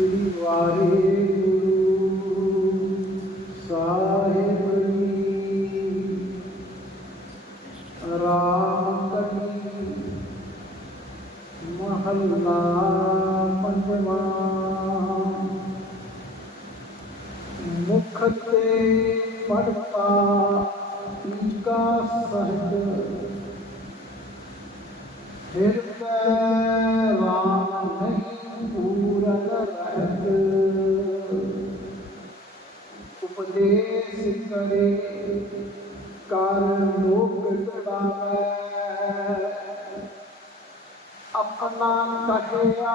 ਸ਼੍ਰੀ ਵਾਹਿਗੁਰੂ ਸਾਹਿਬ ਜੀ ਰਾਮ ਕਲੀ ਮਹੱਲਾ ਪੰਜਵਾਂ ਮੁਖ ਤੇ ਪੜਤਾ ਈਕਾ ਸਹਿਤ ਹਿਰਦੈ ਰਾਮ ਨਹੀਂ ਪੂਰਨ ਉਪਦੇਸ਼ ਕਰੇ ਕਰ ਲੋਕ ਕੜਾਵੇ ਆਪਣਾ ਕਹਿਆ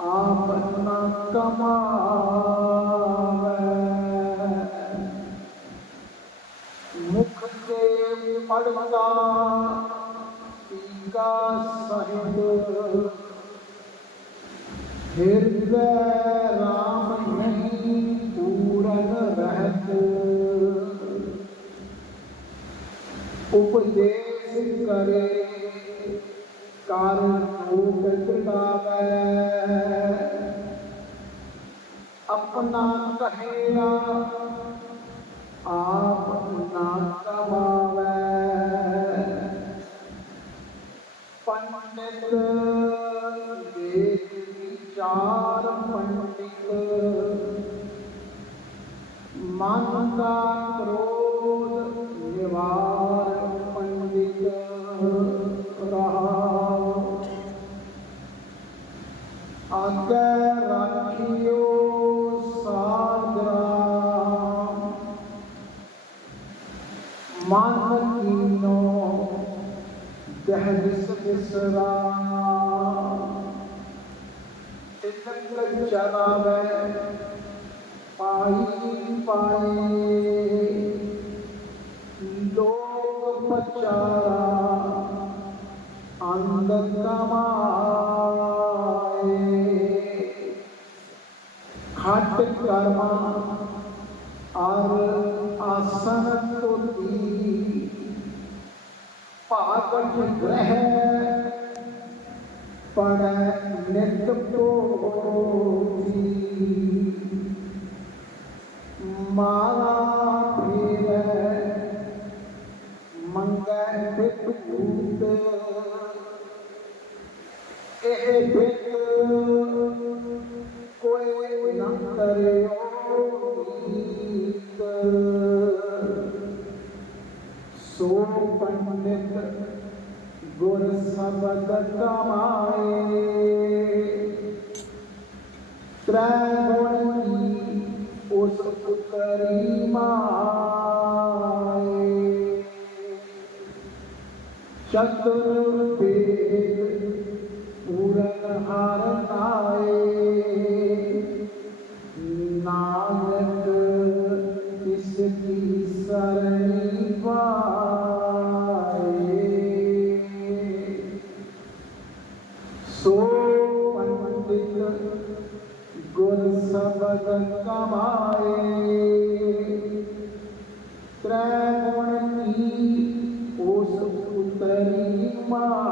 ਆਪ ਕਮਾਵੇ। ਮੁਖ ਤੇ ਪੜਦਾ ਟੀਕਾ ਸਹਿਤ ਹਿਰਦੈ ਰਾਮ ਨਹੀਂ ਪੂਰਨ ਰਹਿਤ। ਉਪਦੇਸ਼ ਕਰੇ ਕਰ ਰੂਪ ਕਢਾਵੇ ਆਪਣਾ ਕਹਿਆ, ਆਪ ਨਾ ਕਮਾਵੇ ਚਾਰ ਪੰਡਿਤ। ਮਨ ਦਾ ਕ੍ਰੋਧ ਨਿਵਾਰ ਪੰਡਿਤ ਰਹਾਉ। ਆਗੇ ਰਾਖਿਓ ਸਾਗਰਾ ਮਨ ਕੀਨੋ ਦਹ ਵਿਸ ਦਿਸ ਇਤਕ ਚਰਾਵੇ ਪਾਈ ਪਾਏ ਲੋਕ ਪਚਾਰਾ ਅੰਧ ਕਮਾਏ ਖਟ ਕਰਮਾ ਅਰ ਆਸਨ ਤੋਤੀ ਭਾਗਟ ਗ੍ਰਹਿ ਪੜੈ ਮੰਗੈ ਬਿਤ ਭੂਤ ਇਹ ਬਿਤ ਕੋਈ ਨਾ ਕਰਿਓ ਸੋ ਪੰਡਿਤ ਗੁਰ ਸਬਦ ਕਮਾਏ ਤ੍ਰੈ ਗੁਣ ਉਸ ਉਤਰੀ ਮਾਏ ਚਤੁਰ ਵੇਦ ਪੂਰਨ ਹਰ ਨਾਏ ਨਾਨਕ ਤਿਸ ਕੀ ਸਰਣੀ ਪਾਏ ਸੋ ਪੰਡਿਤ ਗੁਰ ਸਬਦ ਉਤਰੀ ਮਾਏ।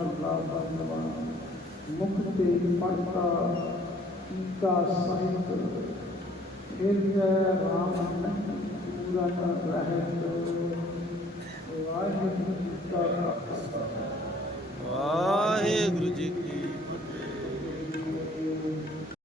ਅੱਲਾ ਦਾ ਨਵਾਜ਼ ਮੁਖ ਤੇ ਪੜਤਾ ਟੀਕਾ ਸਾਹਿਤ ਇਹ ਰਾਮ ਪੂਰਾ ਰਹਿਤ।